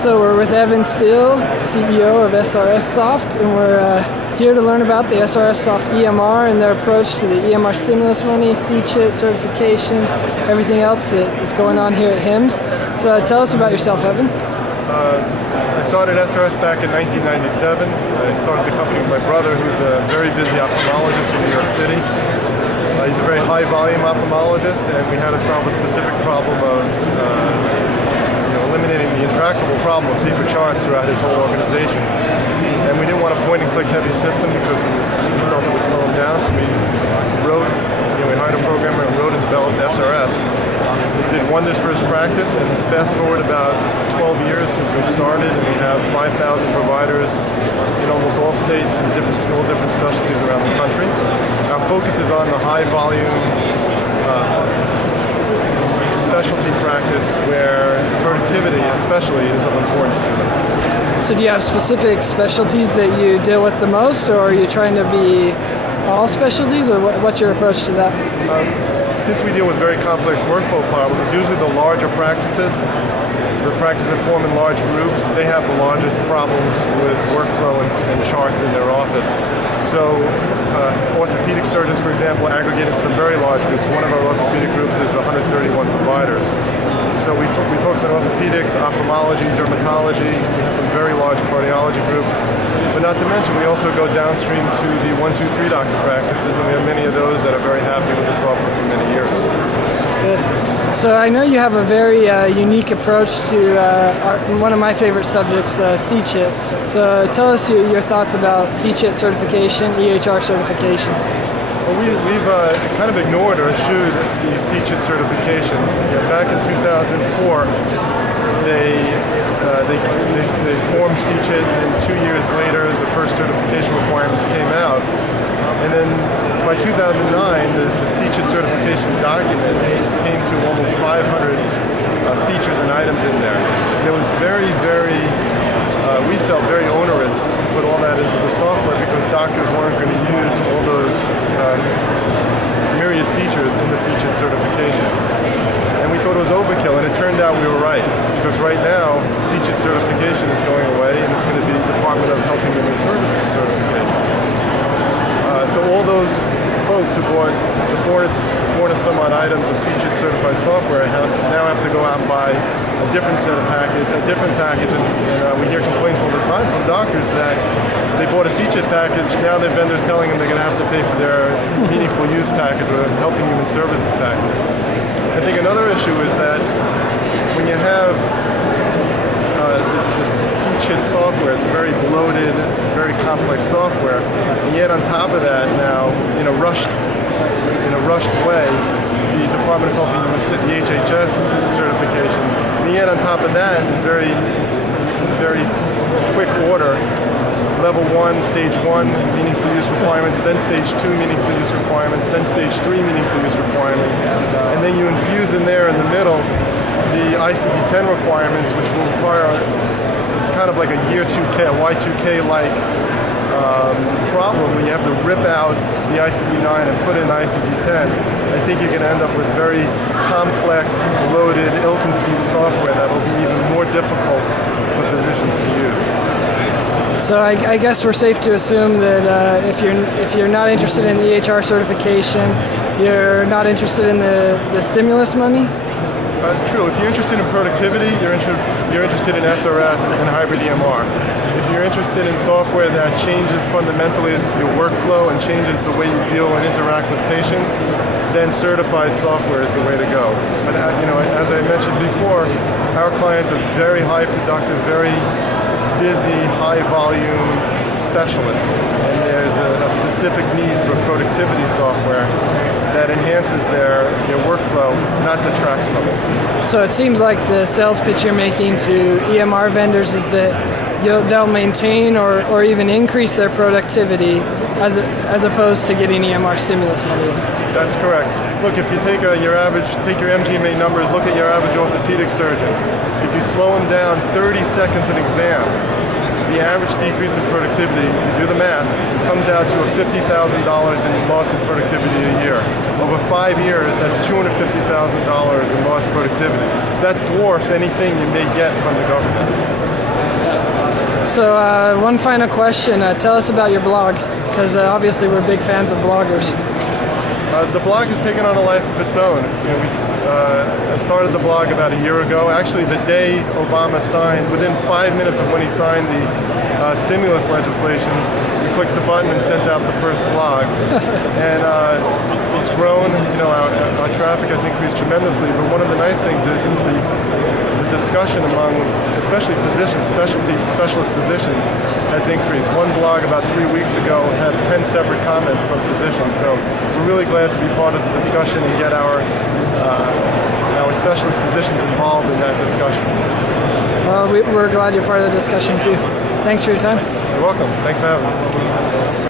So we're with Evan Steele, CEO of SRS Soft, and we're here to learn about the SRS Soft EMR and their approach to the EMR stimulus money, CCHIT certification, everything else that is going on here at HIMSS. So tell us about yourself, Evan. I started SRS back in 1997. I started the company with my brother, who's a very busy ophthalmologist in New York City. He's a very high-volume ophthalmologist, and we had to solve a specific problem of eliminating the intractable problem of paper charts throughout his whole organization. And we didn't want a point-and-click heavy system because we felt it would slow him down, so we hired a programmer and wrote and developed SRS. It did wonders for his practice, and fast forward about 12 years since we started, and we have 5,000 providers in almost all states and all different specialties around the country. Our focus is on the high-volume specialty practice where productivity especially is of importance to them. So do you have specific specialties that you deal with the most, or are you trying to be all specialties, or what's your approach to that? Since we deal with very complex workflow problems, usually the larger practices, the practices that form in large groups, they have the largest problems with workflow and charts in their office. So orthopedic surgeons, for example, aggregate into some very large groups. One of our orthopedic groups is 131 providers. So we focus on orthopedics, ophthalmology, dermatology. We have some very large cardiology groups. But not to mention, we also go downstream to the 1, 2, 3 doctor practices, and we have many of those that are very happy with the software for many years. That's good. So I know you have a very unique approach to one of my favorite subjects, CCHIT. So tell us your thoughts about CCHIT certification, EHR certification. Well, we've kind of ignored or eschewed the CCHIT certification. Back in 2004, they formed CCHIT, and 2 years later, the first certification requirements came out. And then by 2009, the CCHIT certification document came to almost 500 features and items in there. And it was we felt very onerous to put all that into the software because doctors weren't going to use all those myriad features in the CCHIT certification. And we thought it was overkill, and it turned out we were right. Because right now, CCHIT certification is going away, and it's going to be Department of Health and Human Services certification. So all those folks who bought the 400 some odd items of CCHIT certified software now have to go out and buy a different package, and we hear complaints all the time from doctors that they bought a CCHIT package, now their vendor's telling them they're going to have to pay for their meaningful use package or helping human services package. I think another issue is that when you have this CCHIT software, it's very bloated, very complex software, and yet on top of that now, in a rushed way, the Department of Health and Human Services, the HHS certification, and yet on top of that, in very quick order, Level 1, Stage 1, meaningful use requirements, then Stage 2, meaningful use requirements, then Stage 3, meaningful use requirements, and then you infuse in there in the middle the ICD-10 requirements, which will require it's kind of like a year 2K, a Y2K-like problem when you have to rip out the ICD-9 and put in ICD-10. I think you're going to end up with very complex, loaded, ill-conceived software that will be even more difficult for physicians to use. So I guess we're safe to assume that if you're not interested in the EHR certification, you're not interested in the stimulus money? True. If you're interested in productivity, you're interested in SRS and hybrid EMR. If you're interested in software that changes fundamentally your workflow and changes the way you deal and interact with patients, then certified software is the way to go. But as I mentioned before, our clients are very high productive, very busy, high volume specialists, and there's a specific need for productivity software that enhances their workflow, not detracts from it. So it seems like the sales pitch you're making to EMR vendors is that they'll maintain or even increase their productivity as opposed to getting EMR stimulus money. That's correct. Look, if you take your MGMA numbers, look at your average orthopedic surgeon. If you slow them down 30 seconds an exam, the average decrease in productivity, if you do the math, comes out to $50,000 in loss in productivity a year. Over 5 years, that's $250,000 in lost productivity. That dwarfs anything you may get from the government. So one final question. Tell us about your blog, because obviously we're big fans of bloggers. The blog has taken on a life of its own. I started the blog about a year ago. Actually, the day Obama signed, within 5 minutes of when he signed the stimulus legislation, we clicked the button and sent out the first blog. And it's grown. Our traffic has increased tremendously. But one of the nice things is the discussion among, especially physicians, specialist physicians, has increased. One blog about 3 weeks ago had 10 separate comments from physicians. So we're really glad to be part of the discussion and get our specialist physicians involved in that discussion. Well, we're glad you're part of the discussion too. Thanks for your time. You're welcome. Thanks for having me.